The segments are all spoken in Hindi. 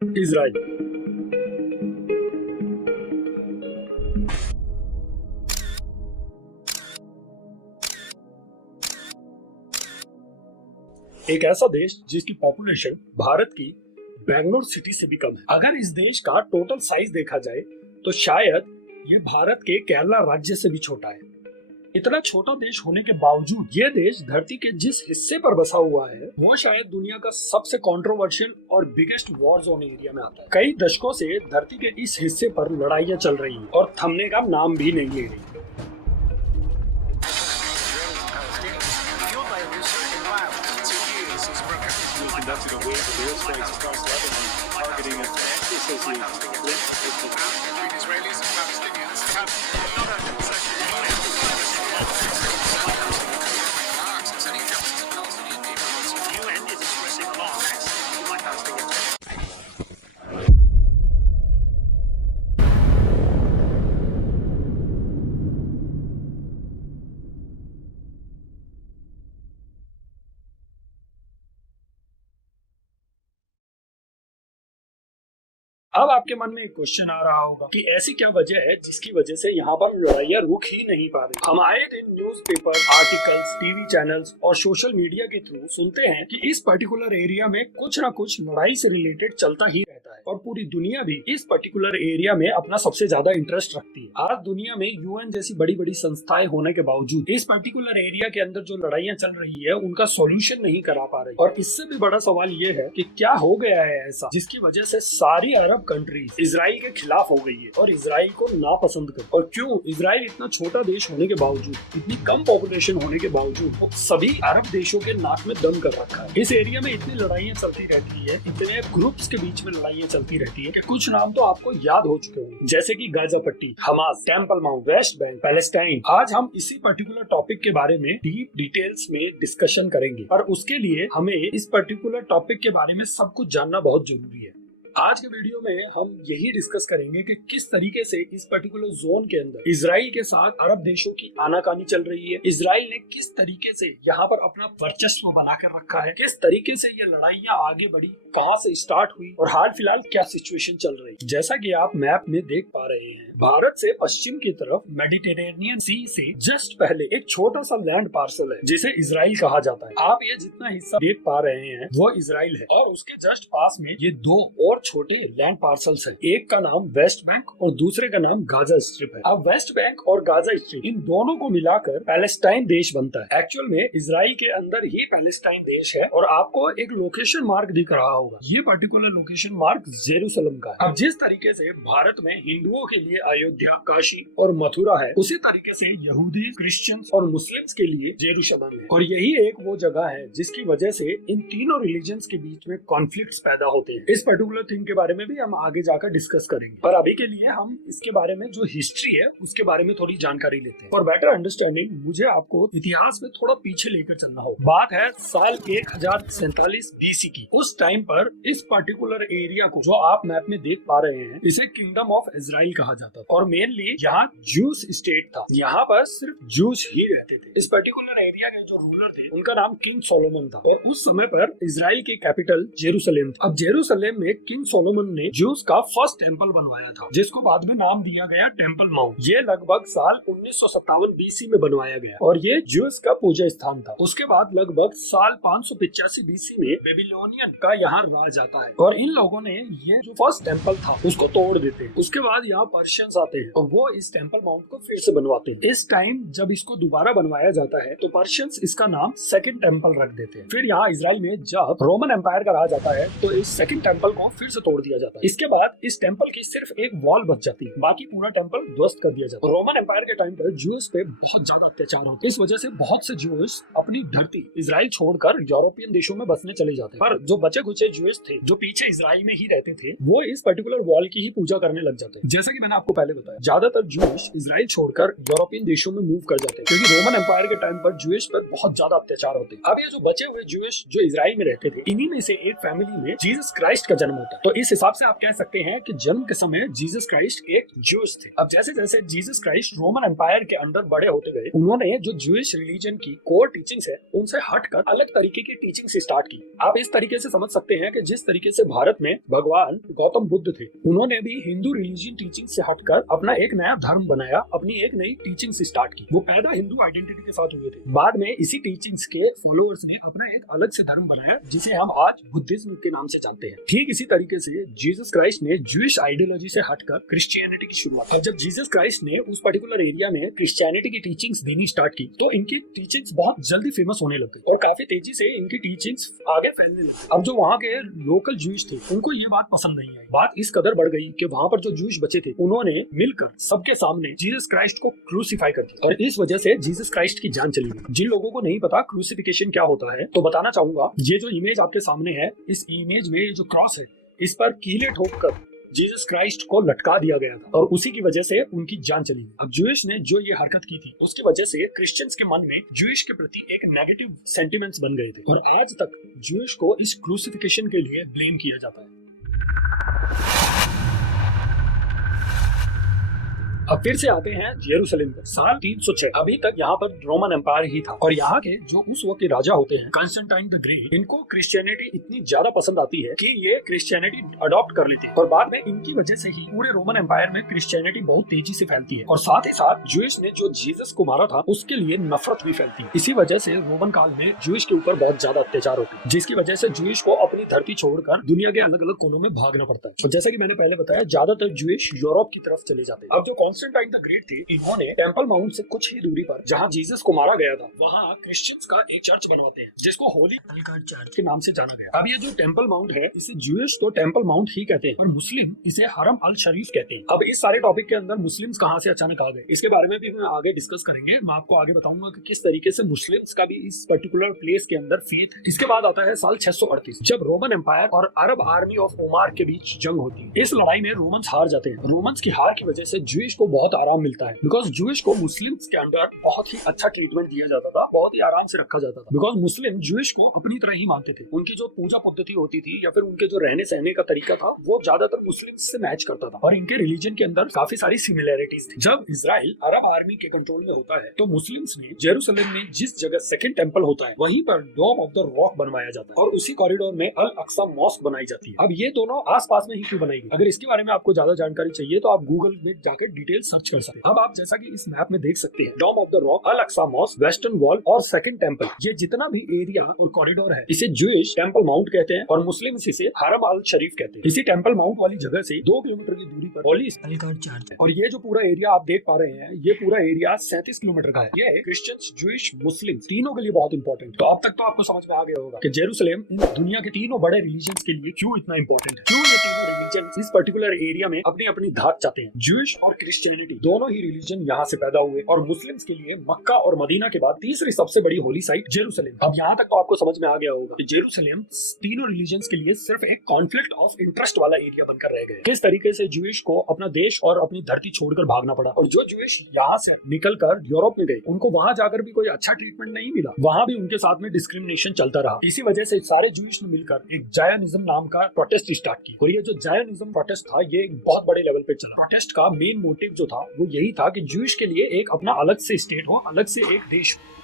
इजराइल। एक ऐसा देश जिसकी पॉपुलेशन भारत की बेंगलोर सिटी से भी कम है। अगर इस देश का टोटल साइज देखा जाए तो शायद ये भारत के केरला राज्य से भी छोटा है। इतना छोटा देश होने के बावजूद ये देश धरती के जिस हिस्से पर बसा हुआ है वो शायद दुनिया का सबसे कंट्रोवर्शियल और बिगेस्ट वॉर जोन एरिया में आता है। कई दशकों से धरती के इस हिस्से पर लड़ाइयां चल रही हैं और थमने का नाम भी नहीं ले रही। Conducted a wave of airstrikes across Lebanon, targeting an associated between Israelis and Palestinians have UN is expressing alarm at my Palestinian. अब आपके मन में एक क्वेश्चन आ रहा होगा कि ऐसी क्या वजह है जिसकी वजह से यहाँ पर लड़ाइयाँ रुक ही नहीं पा रही। हम आए दिन न्यूज़पेपर, आर्टिकल्स, टीवी चैनल्स और सोशल मीडिया के थ्रू सुनते हैं कि इस पर्टिकुलर एरिया में कुछ ना कुछ लड़ाई से रिलेटेड चलता ही रहता है और पूरी दुनिया भी इस पर्टिकुलर एरिया में अपना सबसे ज्यादा इंटरेस्ट रखती है। आज दुनिया में यूएन जैसी बड़ी बड़ी संस्थाएं होने के बावजूद इस पर्टिकुलर एरिया के अंदर जो लड़ाइयाँ चल रही है उनका सोल्यूशन नहीं करा पा रही। और इससे भी बड़ा सवाल ये है कि क्या हो गया है ऐसा जिसकी वजह से सारी अरब कंट्रीज इजराइल के खिलाफ हो गई है और इजराइल को नापसंद कर। और क्यों इजराइल इतना छोटा देश होने के बावजूद, इतनी कम पॉपुलेशन होने के बावजूद सभी अरब देशों के नाक में दम कर रखा है। इस एरिया में इतनी लड़ाइयाँ चलती रहती है, इतने ग्रुप्स के बीच में लड़ाइयाँ चलती रहती है कि कुछ नाम तो आपको याद हो चुके होंगे, जैसे कि गाजा पट्टी, Hamas, temple mount, West Bank, Palestine. आज हम इसी पर्टिकुलर टॉपिक के बारे में डीप डिटेल्स में डिस्कशन करेंगे, पर उसके लिए हमें इस पर्टिकुलर टॉपिक के बारे में सब कुछ जानना बहुत जरूरी है। आज के वीडियो में हम यही डिस्कस करेंगे कि किस तरीके से इस पर्टिकुलर जोन के अंदर इजराइल के साथ अरब देशों की आनाकानी चल रही है, इजराइल ने किस तरीके से यहाँ पर अपना वर्चस्व बनाकर रखा है, किस तरीके से ये लड़ाइयाँ आगे बढ़ी, कहाँ से स्टार्ट हुई और हाल फिलहाल क्या सिचुएशन चल रही है। जैसा कि आप मैप में देख पा रहे हैं, भारत से पश्चिम की तरफ मेडिटेरेनियन सी से जस्ट पहले एक छोटा सा लैंड पार्सल है जिसे इजराइल कहा जाता है। आप ये जितना हिस्सा देख पा रहे हैं वो इजराइल है और उसके जस्ट पास में ये दो और छोटे लैंड पार्सल्स हैं। एक का नाम वेस्ट बैंक और दूसरे का नाम गाजा स्ट्रिप है। अब वेस्ट बैंक और गाजा स्ट्रिप इन दोनों को मिलाकर पैलेस्टाइन देश बनता है। एक्चुअल में इजराइल के अंदर ही पैलेस्टाइन देश है और आपको एक लोकेशन मार्क दिख रहा होगा। ये पर्टिकुलर लोकेशन मार्क जेरूसलम का है। अब जिस तरीके से भारत में हिंदुओं के लिए अयोध्या, काशी और मथुरा है, उसी तरीके से यहूदी, क्रिश्चियंस और मुस्लिम्स के लिए जेरूसलम है। और यही एक वो जगह है जिसकी वजह से इन तीनों रिलीजन्स के बीच में कॉन्फ्लिक्ट्स पैदा होते हैं। इस पर्टिकुलर थिंग के बारे में भी हम आगे जाकर डिस्कस करेंगे, पर अभी के लिए हम इसके बारे में जो हिस्ट्री है उसके बारे में थोड़ी जानकारी लेते हैं। फॉर बेटर अंडरस्टैंडिंग मुझे आपको इतिहास में थोड़ा पीछे लेकर चलना होगा। बात है साल 1047 BC की। उस टाइम पर इस पर्टिकुलर एरिया को जो आप मैप में देख पा रहे हैं इसे किंगडम ऑफ इजराइल कहा जाता था और मेनली यहाँ जूस स्टेट था। यहाँ पर सिर्फ जूस ही रहते थे। इस पर्टिकुलर एरिया के जो रूलर थे उनका नाम किंग सोलोमन था और उस समय पर इजराइल की कैपिटल जेरूसलम था। अब जेरूसलम में किंग सोलोमन ने जूस का फर्स्ट टेम्पल बनवाया था जिसको बाद में नाम दिया गया टेम्पल माउंट। ये लगभग साल 1957 BC में बनवाया गया और ये जूस का पूजा स्थान था। उसके बाद लगभग साल 585 BC में बेबीलोनियन का यहाँ राज आता है और इन लोगों ने ये जो फर्स्ट टेम्पल था उसको तोड़ देते हैं। उसके बाद यहाँ पर्शियंस आते हैं और वो इस टेम्पल माउंट को फिर से बनवाते हैं। इस टाइम जब इसको दोबारा बनवाया जाता है तो पर्शियंस इसका नाम सेकंड टेम्पल रख देते हैं। फिर यहाँ इजराइल में जब रोमन एम्पायर का राज आता है तो इस सेकंड टेम्पल को फिर से तोड़ दिया जाता है। इसके बाद इस टेम्पल की सिर्फ एक वॉल बच जाती है, बाकी पूरा टेम्पल ध्वस्त कर दिया जाता है। रोमन एम्पायर के टाइम पर ज्यूस पे बहुत ज्यादा अत्याचार होता है। इस वजह से बहुत से ज्यूस अपनी धरती इजराइल छोड़कर यूरोपियन देशों में बसने चले जाते हैं, पर जो बचे कुचे ज्यूस थे जो पीछे इजराइल में ही रहते थे वो इस पर्टिकुलर वॉल की ही पूजा करने लग जाते हैं। जैसा कि मैंने आपको पहले बताया, ज्यादातर ज्यूस इजराइल छोड़कर यूरोपियन देशों में मूव कर जाते हैं क्योंकि रोमन एम्पायर के टाइम पर ज्यूस पर बहुत ज्यादा अत्याचार होते हैं। अब ये जो बचे हुए ज्यूस जो इजराइल में रहते थे, इन्हीं में से एक फैमिली में जीसस क्राइस्ट का जन्म होता है। है। तो इस हिसाब से आप कह सकते हैं कि जन्म के समय जीसस क्राइस्ट एक ज्यूइश थे। अब जैसे जैसे जीसस क्राइस्ट रोमन एम्पायर के अंडर बड़े होते गए, उन्होंने जो ज्यूइश रिलीजन की कोर टीचिंग्स है उनसे हटकर अलग तरीके की टीचिंग से स्टार्ट की। आप इस तरीके से समझ सकते हैं कि जिस तरीके से भारत में भगवान गौतम बुद्ध थे, उन्होंने भी हिंदू रिलीजन टीचिंग से हटकर अपना एक नया धर्म बनाया, अपनी एक नई टीचिंग से स्टार्ट की। वो पैदा हिंदू आइडेंटिटी के साथ हुए थे, बाद में इसी टीचिंग्स के फॉलोअर्स ने अपना एक अलग से धर्म बनाया जिसे हम आज बुद्धिज्म के नाम से जानते हैं। ठीक इसी तरीके से जीसस क्राइस्ट ने ज्यूइश आइडियोलॉजी से हटकर क्रिश्चियनिटी की शुरुआत। अब जब जीसस क्राइस्ट ने उस पर्टिकुलर एरिया में क्रिश्चियनिटी की टीचिंग्स देनी स्टार्ट की तो इनकी टीचिंग्स बहुत जल्दी फेमस होने लग गई और काफी तेजी से इनकी टीचिंग्स आगे फैलने लगी। अब जो वहाँ के लोकल ज्यूइश थे उनको ये बात पसंद नहीं आई। बात इस कदर बढ़ गई कि वहाँ पर जो ज्यूइश बचे थे उन्होंने मिलकर सबके सामने जीसस क्राइस्ट को क्रूसीफाई कर दिया और इस वजह से जीसस क्राइस्ट की जान चली गई। जिन लोगों को नहीं पता क्रूसिफिकेशन क्या होता है तो बताना चाहूंगा, ये जो इमेज आपके सामने है, इस इमेज में ये जो क्रॉस है इस पर कीले ठोककर जीसस क्राइस्ट को लटका दिया गया था और उसी की वजह से उनकी जान चली गई। अब ज्यूइश ने जो ये हरकत की थी उसकी वजह से क्रिश्चियंस के मन में ज्यूइश के प्रति एक नेगेटिव सेंटिमेंट्स बन गए थे और आज तक ज्यूइश को इस क्रूसिफिकेशन के लिए ब्लेम किया जाता है। अब फिर से आते हैं यरूशलेम पर। साल 306 अभी तक यहाँ पर रोमन एम्पायर ही था और यहाँ के जो उस वक्त के राजा होते हैं कंस्टेंटाइन द ग्रेट, इनको क्रिश्चियनिटी इतनी ज्यादा पसंद आती है कि ये क्रिश्चियनिटी अडॉप्ट कर लेती है और बाद में इनकी वजह से ही पूरे रोमन एम्पायर में क्रिश्चियनिटी बहुत तेजी से फैलती है और साथ ही साथ ज्यूइश ने जो जीसस को मारा था उसके लिए नफरत भी फैलती है। इसी वजह से रोमन काल में ज्यूइश के ऊपर बहुत ज्यादा अत्याचार होते हैं जिसकी वजह से ज्यूइश को अपनी धरती छोड़कर दुनिया के अलग अलग कोनों में भागना पड़ता है। और जैसा कि मैंने पहले बताया, ज्यादातर ज्यूइश यूरोप की तरफ चले जाते हैं। अब जो कॉन्स्टेंटाइन द ग्रेट थे, इन्होंने टेंपल माउंट से कुछ ही दूरी पर जहां जीसस को मारा गया था वहां क्रिश्चियंस का एक चर्च बनवाते हैं जिसको होली अल्काट चर्च के नाम से जाना गया। अब ये जो टेंपल माउंट है इसे ज्यूइश तो टेंपल माउंट ही कहते हैं और मुस्लिम इसे हरम अल शरीफ कहते हैं। अब इस सारे टॉपिक के अंदर मुस्लिम्स कहां से अचानक आ गए इसके बारे में भी हम आगे डिस्कस करेंगे। मैं आपको आगे बताऊंगा कि किस तरीके से मुस्लिम्स का भी इस पर्टिकुलर प्लेस के अंदर फेथ है। इसके बाद आता है साल 638 जब रोमन एम्पायर और अरब आर्मी ऑफ ओमार के बीच जंग होती है। इस लड़ाई में रोमन्स हार जाते हैं। रोमन्स की हार की वजह से ज्यूइश को बहुत आराम मिलता है बिकॉज ज्यूइश को मुस्लिम्स के अंदर बहुत ही अच्छा ट्रीटमेंट दिया जाता था, बहुत ही आराम से रखा जाता था बिकॉज मुस्लिम ज्यूइश को अपनी तरह ही मानते थे। उनकी जो पूजा पद्धति होती थी या फिर उनके जो रहने सहने का तरीका था वो ज्यादातर मुस्लिम से मैच करता था और इनके रिलीजन के अंदर काफी सारी सिमिलैरिटीज थी। जब इजराइल अरब आर्मी के कंट्रोल में होता है तो मुस्लिम्स ने जेरूसलम में जिस जगह सेकंड टेंपल होता है वहीं पर डोम ऑफ द रॉक बनवाया जाता है और उसी कॉरिडोर में अल अक्सा मॉस्क बनाई जाती है। अब ये दोनों आस पास में ही क्यों बनाई गई, अगर इसके बारे में आपको ज्यादा जानकारी चाहिए तो आप गूगल में जाकर डिटेल सर्च कर सकते हैं। अब आप जैसा कि इस मैप में देख सकते हैं, Dome of the Rock, Al Aqsa Mosque, Western Wall और सेकंड टेंपल, ये जितना भी एरिया और कॉरिडोर है इसे ज्यूइश टेंपल माउंट कहते हैं और मुस्लिम इसे हरम अल शरीफ कहते हैं। इसी टेंपल माउंट वाली जगह से 2 किलोमीटर की दूरी पर होली अल्काट चर्च है और ये जो पूरा एरिया आप देख पा रहे हैं ये पूरा एरिया 37 किलोमीटर का है। ये है क्रिश्चियंस, ज्यूइश, मुस्लिम तीनों के लिए बहुत इंपॉर्टेंट। तो अब तक तो आपको समझ में आ गया होगा कि जेरूसलम दुनिया के तीनों बड़े रिलीजन के लिए क्यों इतना इंपॉर्टेंट है, क्यों ये तीनों रिलीजन इस पर्टिकुलर एरिया में अपनी अपनी धाक चाहते हैं। ज्यूइश और क्रिश्चियनिटी दोनों ही रिलीजन यहाँ से पैदा हुए और मुस्लिम्स के लिए मक्का और मदीना के बाद तीसरी सबसे बड़ी होली साइट जेरूसलम। अब यहाँ तक तो आपको समझ में आ गया होगा कि जेरूसलम तीनों रिलीजन्स के लिए सिर्फ एक कॉन्फ्लिक्ट ऑफ इंटरेस्ट वाला एरिया बनकर रह गए। किस तरीके से ज्यूइश को अपना देश और अपनी धरती छोड़कर भागना पड़ा और जो ज्यूइश यहाँ से निकलकर यूरोप में गए उनको वहां जाकर भी कोई अच्छा ट्रीटमेंट नहीं मिला, वहां भी उनके साथ में डिस्क्रिमिनेशन चलता रहा। इसी वजह से सारे ज्यूइश ने मिलकर एक जायनिज्म नाम का प्रोटेस्ट स्टार्ट की और ये जो जायनिज्म प्रोटेस्ट था ये एक बहुत बड़े लेवल पे चला। प्रोटेस्ट का मेन मोटिव जो था वो यही था कि ज्यूइश के लिए एक अपना अलग से स्टेट हो, अलग से एक देश हो।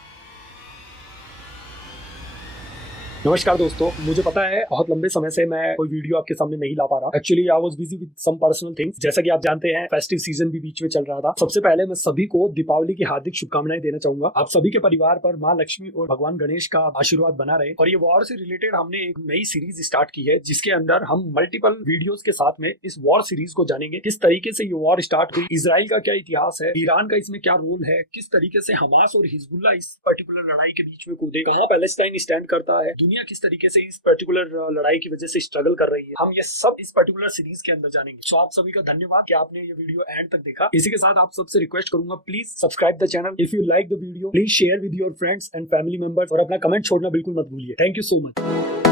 नमस्कार दोस्तों, मुझे पता है बहुत लंबे समय से मैं कोई वीडियो आपके सामने नहीं ला पा रहा। Actually I was busy with some personal things. जैसा कि आप जानते हैं फेस्टिव सीजन भी बीच में चल रहा था। सबसे पहले मैं सभी को दीपावली की हार्दिक शुभकामनाएं देना चाहूंगा। आप सभी के परिवार पर माँ लक्ष्मी और भगवान गणेश का आशीर्वाद बना रहे। और ये वॉर से रिलेटेड हमने एक नई सीरीज स्टार्ट की है जिसके अंदर हम मल्टीपल वीडियोज के साथ में इस वॉर सीरीज को जानेंगे। किस तरीके से ये वॉर स्टार्ट हुई, इजराइल का क्या इतिहास है, ईरान का इसमें क्या रोल है, किस तरीके से हमास और हिजबुल्लाह इस पर्टिकुलर लड़ाई के बीच में कूदे, कहाँ पैलेस्टाइन स्टैंड करता है, दुनिया किस तरीके से इस पर्टिकुलर लड़ाई की वजह से स्ट्रगल कर रही है, हम ये सब इस पर्टिकुलर सीरीज के अंदर जानेंगे। सो आप सभी का धन्यवाद कि आपने ये वीडियो एंड तक देखा। इसी के साथ आप सबसे रिक्वेस्ट करूंगा, please subscribe the channel. If you like the video please share with your friends and family members और अपना कमेंट छोड़ना बिल्कुल मत भूलिए। Thank you so much.